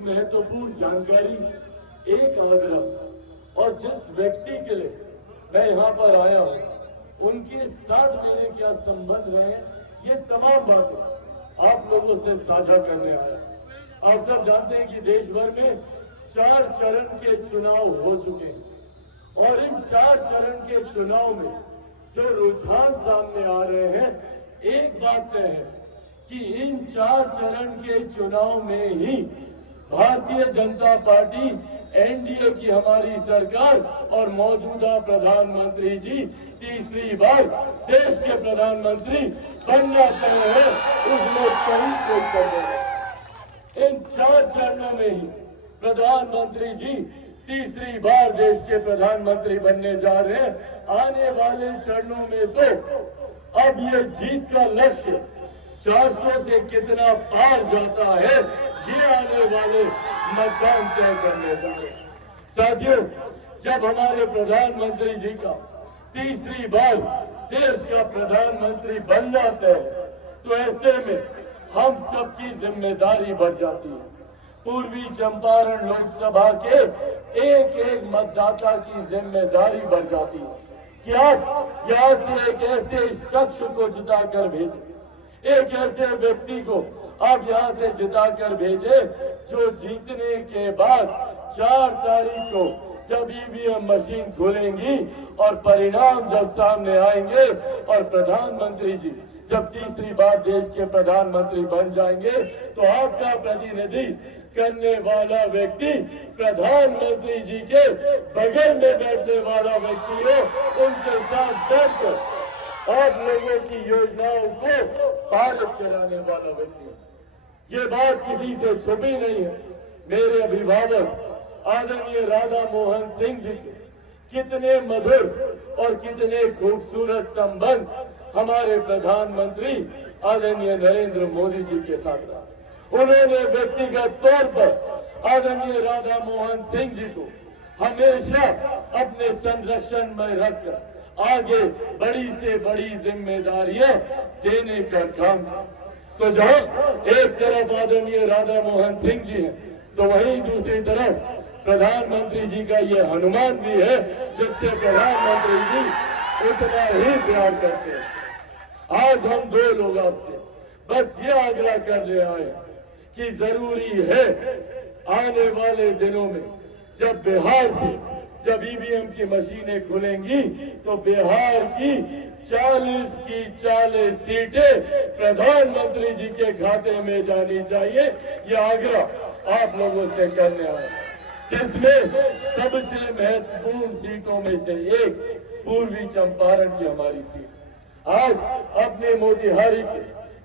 एक महत्वपूर्ण जानकारी, एक आग्रह, और जिस व्यक्ति के लिए मैं यहाँ पर आया हूँ, उनके साथ मेरे क्या संबंध रहे, ये तमाम बातें आप लोगों से साझा करने आया। आप सब जानते हैं कि देश भर में 4 चरण के चुनाव हो चुके हैं और इन 4 चरण के चुनाव में जो रुझान सामने आ रहे हैं, एक बात तय है कि इन 4 चरण के चुनाव में ही भारतीय जनता पार्टी, एनडीए की हमारी सरकार और मौजूदा प्रधानमंत्री जी तीसरी बार देश के प्रधानमंत्री बनना तय है। उसमें कहीं कोई कमी नहीं। इन 4 चरणों में ही प्रधानमंत्री जी तीसरी बार देश के प्रधानमंत्री बनने जा रहे हैं। आने वाले चरणों में तो अब ये जीत का लक्ष्य 400 से कितना पार जाता है, ये आने वाले मतदान तय करने वाले। साथियों, जब हमारे प्रधानमंत्री जी का तीसरी बार देश का प्रधानमंत्री बन जाता है, तो ऐसे में हम सबकी जिम्मेदारी बढ़ जाती है। पूर्वी चंपारण लोकसभा के एक एक मतदाता की जिम्मेदारी बढ़ जाती है कि आप यहाँ से एक ऐसे शख्स को जिताकर भेजें, एक ऐसे व्यक्ति को आप यहाँ से जिताकर भेजे जो जीतने के बाद 4 तारीख को जब ईवीएम मशीन खुलेंगी और परिणाम जब सामने आएंगे और प्रधानमंत्री जी जब तीसरी बार देश के प्रधानमंत्री बन जाएंगे, तो आपका प्रतिनिधि करने वाला व्यक्ति प्रधानमंत्री जी के बगल में बैठने वाला व्यक्ति हो, उनके साथ बैठकर आप लोगों की योजनाओं को पारित कराने वाला व्यक्ति। ये बात किसी से छुपी नहीं है। मेरे अभिभावक आदरणीय राधा मोहन सिंह जी के कितने मधुर और कितने खूबसूरत संबंध हमारे प्रधानमंत्री आदरणीय नरेंद्र मोदी जी के साथ रहा। उन्होंने व्यक्तिगत तौर पर आदरणीय राधा मोहन सिंह जी को हमेशा अपने संरक्षण में रखकर आगे बड़ी से बड़ी जिम्मेदारियां देने का काम किया। तो जहां एक तरफ आदरणीय राधा मोहन सिंह जी हैं, तो वहीं दूसरी तरफ प्रधानमंत्री जी का ये हनुमान भी है, जिससे प्रधानमंत्री जी उतना ही प्यार करते हैं। आज हम 2 लोग आपसे बस ये आग्रह करने आए कि जरूरी है आने वाले दिनों में जब बिहार से जब ईवीएम की मशीनें खुलेंगी, तो बिहार की 40 की 40 सीटें प्रधानमंत्री जी के खाते में जानी चाहिए। ये आग्रह आप लोगों से करने आए, जिसमें सबसे महत्वपूर्ण सीटों में से एक पूर्वी चंपारण की हमारी सीट। आज अपने मोतिहारी के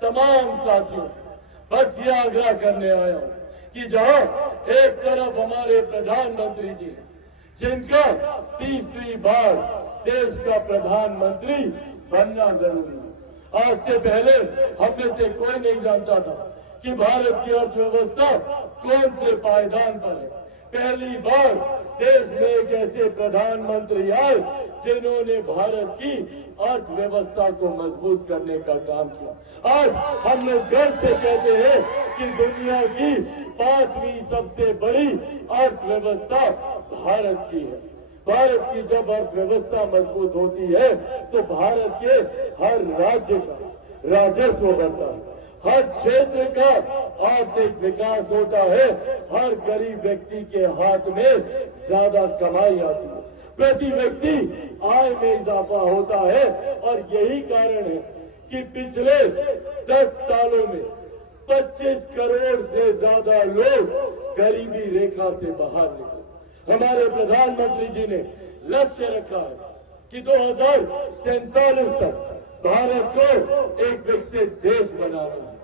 तमाम साथियों से बस ये आग्रह करने आया हूं कि जहां एक तरफ हमारे प्रधानमंत्री जी जिनका तीसरी बार देश का प्रधानमंत्री बनना जरूरी है। आज से पहले हम में से कोई नहीं जानता था कि भारत की अर्थव्यवस्था कौन से पायदान पर है। पहली बार देश में एक ऐसे प्रधानमंत्री आए जिन्होंने भारत की अर्थव्यवस्था को मजबूत करने का काम किया। आज हम लोग गर्व से कहते हैं कि दुनिया की 5वीं सबसे बड़ी अर्थव्यवस्था भारत की है। भारत की जब अर्थव्यवस्था मजबूत होती है, तो भारत के हर राज्य का राजस्व बढ़ता है, हर क्षेत्र का आर्थिक विकास होता है, हर गरीब व्यक्ति के हाथ में ज्यादा कमाई आती है, प्रति व्यक्ति आय में इजाफा होता है। और यही कारण है कि पिछले 10 सालों में 25 करोड़ से ज्यादा लोग गरीबी रेखा से बाहर निकले। हमारे प्रधानमंत्री जी ने लक्ष्य रखा है कि 2047 तक भारत को एक विकसित देश बनाना है।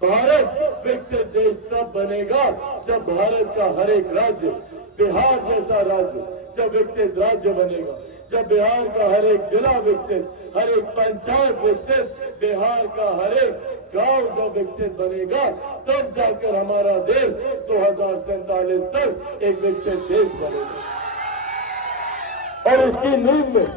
भारत विकसित देश तब बनेगा जब भारत का हर एक राज्य, बिहार जैसा राज्य जब विकसित राज्य बनेगा, जब बिहार का हर एक जिला विकसित, हर एक पंचायत विकसित, बिहार का हर एक गांव जब विकसित बनेगा, तब जाकर हमारा देश 2047 तक एक विकसित देश बनेगा। और इसकी नींव में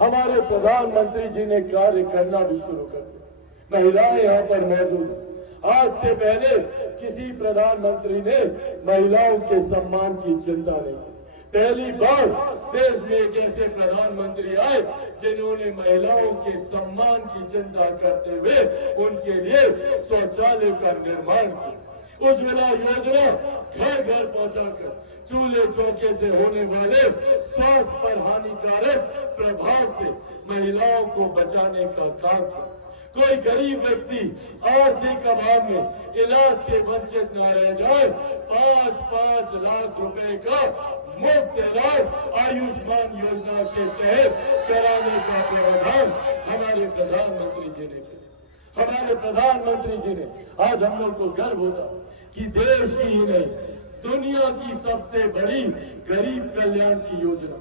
हमारे प्रधानमंत्री जी ने कार्य करना भी शुरू कर दिया। महिलाएं यहाँ पर मौजूद हैं। आज से पहले किसी प्रधानमंत्री ने महिलाओं के सम्मान की चिंता नहीं की। पहली बार देश में एक ऐसे प्रधानमंत्री आए जिन्होंने महिलाओं के सम्मान की चिंता करते हुए उनके लिए शौचालय का निर्माण किया। उज्ज्वला योजना घर घर पहुंचाकर चूल्हे चौके से होने वाले स्वास्थ्य पर हानिकारक प्रभाव से महिलाओं को बचाने का काम किया। कोई गरीब व्यक्ति आर्थिक अभाव में इलाज से वंचित न रह जाए, 5-5 लाख रुपए का मुफ्त इलाज आयुष्मान योजना के तहत कराने का प्रावधान हमारे प्रधानमंत्री जी ने किया। हमारे प्रधानमंत्री जी ने आज हम लोग को गर्व होता कि देश की ही नहीं दुनिया की सबसे बड़ी गरीब कल्याण की योजना,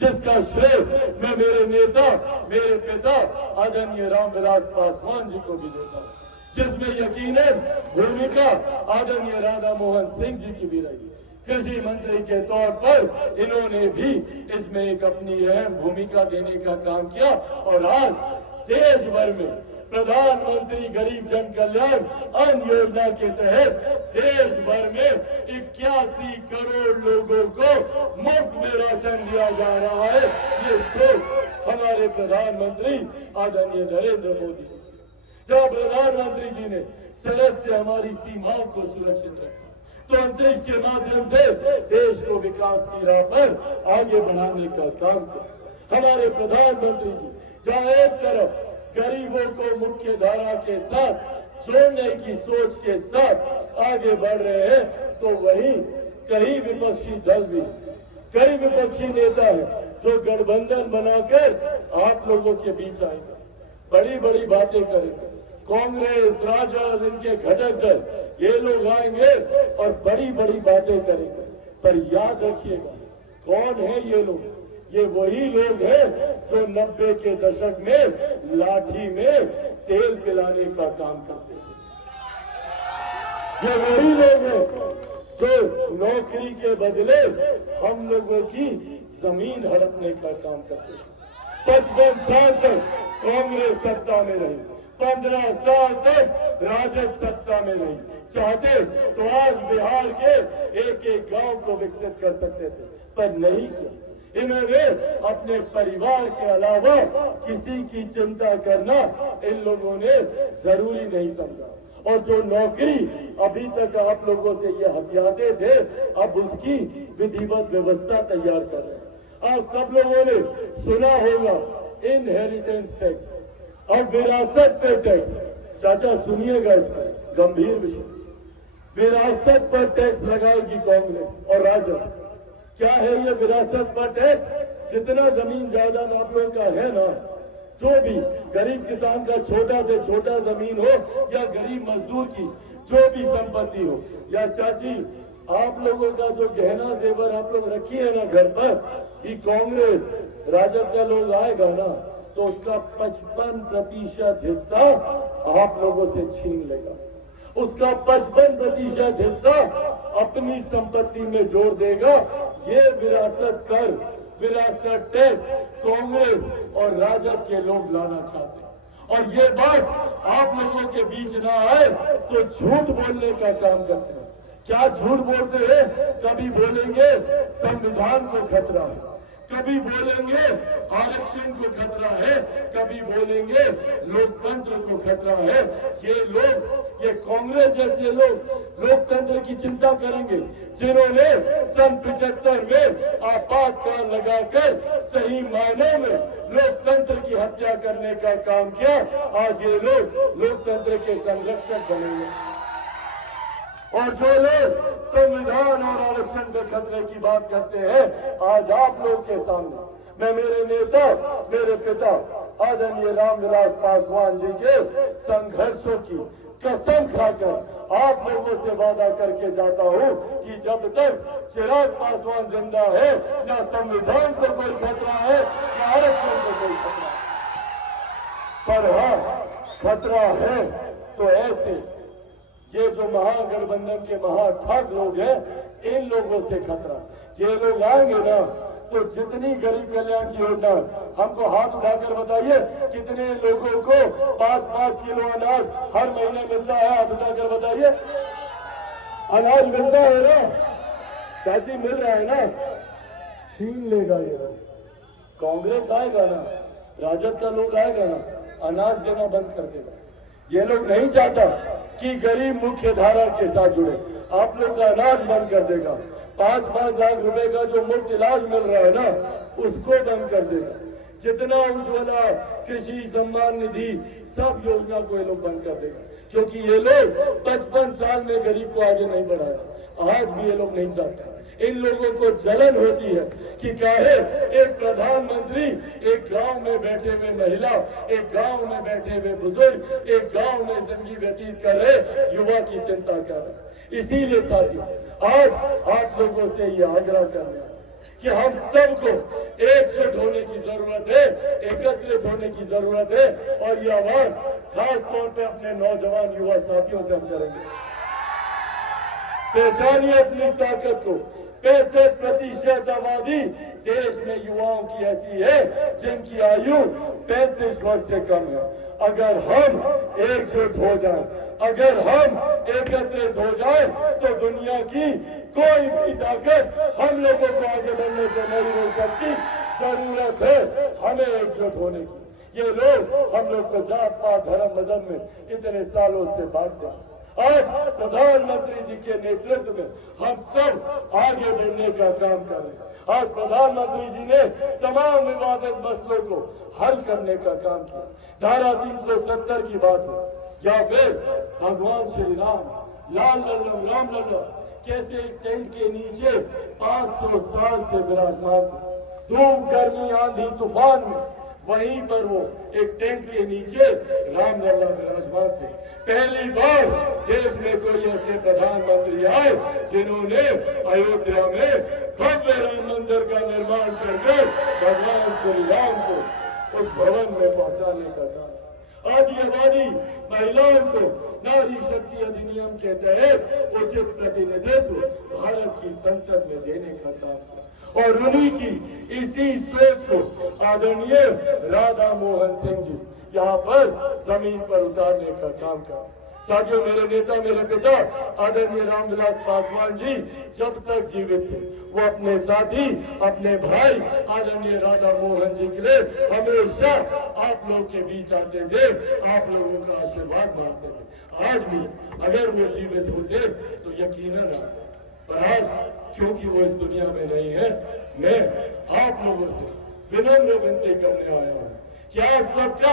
जिसका श्रेय मैं मेरे नेता, मेरे पिता आदरणीय रामविलास पासवान जी को भी देता हूँ, जिसमें यकीनन भूमिका आदरणीय राधा मोहन सिंह जी की भी रही। कृषि मंत्री के तौर पर इन्होंने भी इसमें एक अपनी अहम भूमिका देने का काम किया और आज देश भर में प्रधानमंत्री गरीब जन कल्याण अन्न योजना के तहत देश भर में 81 करोड़ लोगों को मुफ्त में राशन दिया जा रहा है। ये सिर्फ हमारे प्रधानमंत्री आदरणीय नरेंद्र मोदी जी, जब प्रधानमंत्री जी ने सरहद से हमारी सीमाओं को सुरक्षित रखा तो अंतरिक्ष के माध्यम से देश को विकास की राह पर आगे बढ़ाने का काम किया। हमारे प्रधानमंत्री जी जहाँ एक तरफ गरीबों को मुख्य धारा के साथ जोड़ने की सोच के साथ आगे बढ़ रहे हैं, तो वहीं कई विपक्षी दल भी, कई विपक्षी नेता हैं जो गठबंधन बनाकर आप लोगों के बीच आएंगे, बड़ी बड़ी बातें करेंगे। कांग्रेस, राजद, इनके घटक दल ये लोग आएंगे और बड़ी बड़ी बातें करेंगे, पर याद रखिएगा कौन है ये लोग? ये वही लोग हैं जो 90 के दशक में लाठी में तेल पिलाने का काम करते थे। ये वही लोग हैं जो नौकरी के बदले हम लोगों की जमीन हड़पने का काम करते थे। 55 साल तक कांग्रेस सत्ता में रही, 15 साल तक राजद सत्ता में रही। चाहते तो आज बिहार के एक एक गांव को विकसित कर सकते थे, पर नहीं किया। इन्होंने अपने परिवार के अलावा किसी की चिंता करना इन लोगों ने जरूरी नहीं समझा। और जो नौकरी अभी तक आप लोगों से ये हथियाते थे, अब उसकी विधिवत व्यवस्था तैयार कर रहे हैं। आप सब लोगों ने सुना होगा इनहेरिटेंस टैक्स, अब विरासत पे टैक्स। चाचा सुनिएगा, इसका गंभीर विषय, विरासत पर टैक्स लगाएगी कांग्रेस और राजद। क्या है ये विरासत पर टैक्स? जितना जमीन जायदाद आप लोगों का है ना, जो भी गरीब किसान का छोटा से छोटा जमीन हो या गरीब मजदूर की जो भी संपत्ति हो, या चाची आप लोगों का जो गहना जेवर आप लोग रखी है ना घर पर, ये कांग्रेस राजद का लोग आएगा ना तो उसका 55% हिस्सा आप लोगों से छीन लेगा। उसका 55% हिस्सा अपनी संपत्ति में जोड़ देगा। ये विरासत कर, विरासत टैक्स कांग्रेस और राजद के लोग लाना चाहते हैं। और ये बात आप लोगों के बीच ना आए तो झूठ बोलने का काम करते हैं। क्या झूठ बोलते हैं? कभी बोलेंगे संविधान को खतरा है, कभी बोलेंगे आरक्षण को खतरा है, कभी बोलेंगे लोकतंत्र को खतरा है। ये लोग, ये कांग्रेस जैसे लोग लोकतंत्र की चिंता करेंगे, जिन्होंने सन 75 में आपातकाल लगाकर सही मायनों में लोकतंत्र की हत्या करने का काम किया। आज ये लोग लोकतंत्र के संरक्षक बनेंगे। और जो लोग संविधान और आरक्षण के खतरे की बात करते हैं, आज आप लोग के सामने मैं मेरे नेता, मेरे पिता आदरणीय रामविलास पासवान जी के संघर्षों की कसम खाकर आप लोगों से वादा करके जाता हूं कि जब तक चिराग पासवान जिंदा है, न संविधान को कोई खतरा है, न आरक्षण को कोई खतरा है। पर हाँ, खतरा है तो ऐसे ये जो महागठबंधन के महाठाक लोग हैं, इन लोगों से खतरा। ये लोग आएंगे ना तो जितनी गरीब कल्याण की योजना, हमको हाथ उठाकर बताइए कितने लोगों को 5-5 किलो अनाज हर महीने मिलता है? हाथ उठाकर बताइए। अनाज मिलता है ना चाची? मिल रहा है ना? छीन लेगा ये लोग। कांग्रेस आएगा ना, राजद का लोग आएगा ना, अनाज देना बंद कर देगा। ये लोग नहीं चाहता कि गरीब मुख्य धारा के साथ जुड़े। आप लोग का अनाज बंद कर देगा। 5-5 लाख रुपए का जो मुफ्त इलाज मिल रहा है ना, उसको बंद कर देगा। जितना उज्ज्वला, कृषि सम्मान निधि, सब योजना को ये लोग बंद कर देगा, क्योंकि ये लोग 55 साल में गरीब को आगे नहीं बढ़ाया। आज भी ये लोग नहीं चाहते। इन लोगों को जलन होती है कि काहे एक प्रधानमंत्री एक गांव में बैठे हुए महिला, एक गांव में बैठे हुए बुजुर्ग, एक गांव में जिंदगी व्यतीत कर रहे युवा की चिंता कर रहे। इसीलिए साथियों, आज आप लोगों से ये आग्रह कर रहे हैं कि हम सबको एकजुट होने की जरूरत है, एकत्रित होने की जरूरत है। और ये आह्वान खास तौर पे अपने नौजवान युवा साथियों से हम करेंगे। पहचानिए अपनी ताकत को। 65% आबादी देश में युवाओं की ऐसी है जिनकी आयु 35 वर्ष से कम है। अगर हम एकजुट हो जाएं, अगर हम एकत्रित हो जाएं, तो दुनिया की कोई भी ताकत हम लोगों को आगे बढ़ने से नहीं रोक सकती। जरूरत है हमें एकजुट होने की। ये लोग हम लोग को जात पात धर्म मजहब में इतने सालों से बांटते हैं। आज प्रधानमंत्री जी के नेतृत्व में हम सब आगे बढ़ने का काम कर रहे हैं। आज प्रधानमंत्री जी ने तमाम विवादित मसलों को हल करने का काम किया। धारा 370 की बात हो या फिर भगवान श्री राम, लाल लल्लम राम लल्लम कैसे एक टेंट के नीचे 500 साल से विराजमान थे। धूप गर्मी आंधी तूफान में वहीं पर वो एक टेंट के नीचे राम लल्ला विराजमान थे। पहली बार देश में कोई ऐसे प्रधानमंत्री आए जिन्होंने अयोध्या में भव्य राम मंदिर का निर्माण करके भगवान श्री राम को उस भवन में पहुंचाने का काम। आदि आबादी महिलाओं को नारी शक्ति अधिनियम के तहत उचित प्रतिनिधित्व भारत की संसद में देने का काम किया। और उन्हीं की इसी सोच को आदरणीय राधा मोहन सिंह जी यहाँ पर जमीन पर उतारने का काम किया। साथियों, मेरे नेता, मेरे पिता आदरणीय रामविलास पासवान जी जब तक जीवित थे, वो अपने साथी, अपने भाई आदरणीय राधा मोहन जी के लिए हमेशा आप लोग के बीच आते थे, आप लोगों का आशीर्वाद मांगते थे। आज भी अगर वो जीवित होते तो यकीनन, पर आज क्योंकि वो इस दुनिया में नहीं है, मैं आप लोगों से विनम्र विनती करने आया हूँ कि आप सबका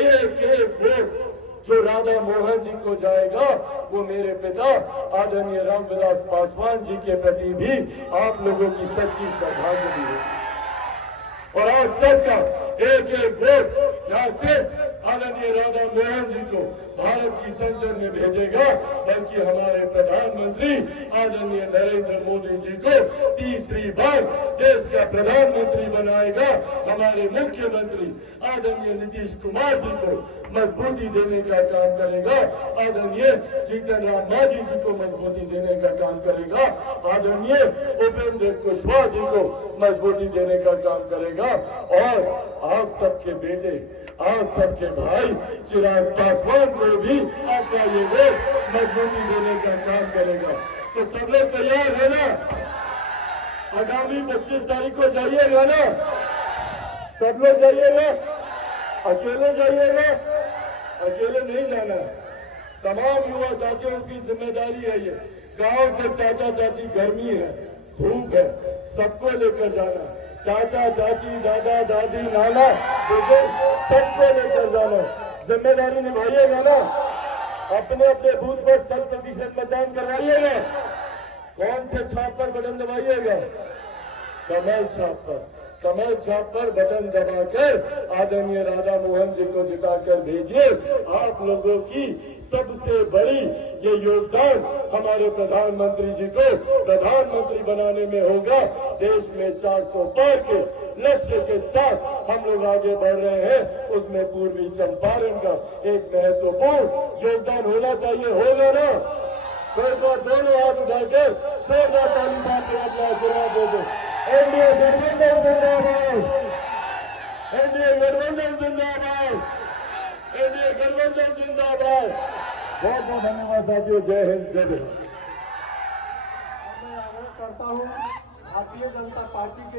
एक एक वोट जो राधा मोहन जी को जाएगा, वो मेरे पिता आदरणीय रामविलास पासवान जी के प्रति भी आप लोगों की सच्ची श्रद्धांजलि है। और आप सबका एक एक वोट यहाँ सिर्फ आदरणीय राधा मोहन जी को भारत की संसद में भेजेगा, बल्कि हमारे प्रधानमंत्री आदरणीय नरेंद्र मोदी जी को तीसरी बार देश का प्रधानमंत्री बनाएगा। हमारे मुख्यमंत्री आदरणीय नीतीश कुमार जी को मजबूती देने का काम करेगा। आदरणीय जीतन राम मांझी जी को मजबूती देने का काम करेगा। आदरणीय उपेंद्र कुशवाहा जी को मजबूती देने का काम करेगा। और आप सबके बेटे, आप सबके भाई चिराग पासवान को भी आपका ये वोट मजबूती देने का काम करेगा। तो सब लोग तैयार है ना? आगामी 25 तारीख को जाइएगा ना? सब लोग जाइएगा? अकेले जाइएगा? अकेले नहीं जाना। तमाम युवा साथियों की जिम्मेदारी है ये। गांव से चाचा चाची, गर्मी है, धूप है, सबको लेकर जाना। चाचा चाची, दादा दादी, नाना बुजुर्ग, सबको लेकर जाना। जिम्मेदारी निभाइएगा ना? अपने अपने बूथ पर 100% मतदान करवाइएगा। कौन से छाप पर बटन दबाइएगा? कमल छाप पर। कमल छाप पर बटन दबाकर आदरणीय राधा मोहन जी को जिताकर भेजिए। आप लोगों की सबसे बड़ी ये योगदान हमारे प्रधानमंत्री जी को प्रधानमंत्री बनाने में होगा। देश में 400 पार के लक्ष्य के साथ हम लोग आगे बढ़ रहे हैं। उसमें पूर्वी चंपारण का एक महत्वपूर्ण योगदान होना चाहिए। होगा ना? तो एक बार दोनों हाथ उठाकर जोरदार ताली मारकर अपना आशीर्वाद दे दो। एनडीए गठबंधन जिंदाबाद, एनडीए गठबंधन जिंदाबाद, एनडीए गठबंधन जिंदाबाद। बहुत बहुत धन्यवाद साथियों। जय हिंद, जय भारत। मैं आग्रह करता हूँ भारतीय जनता पार्टी के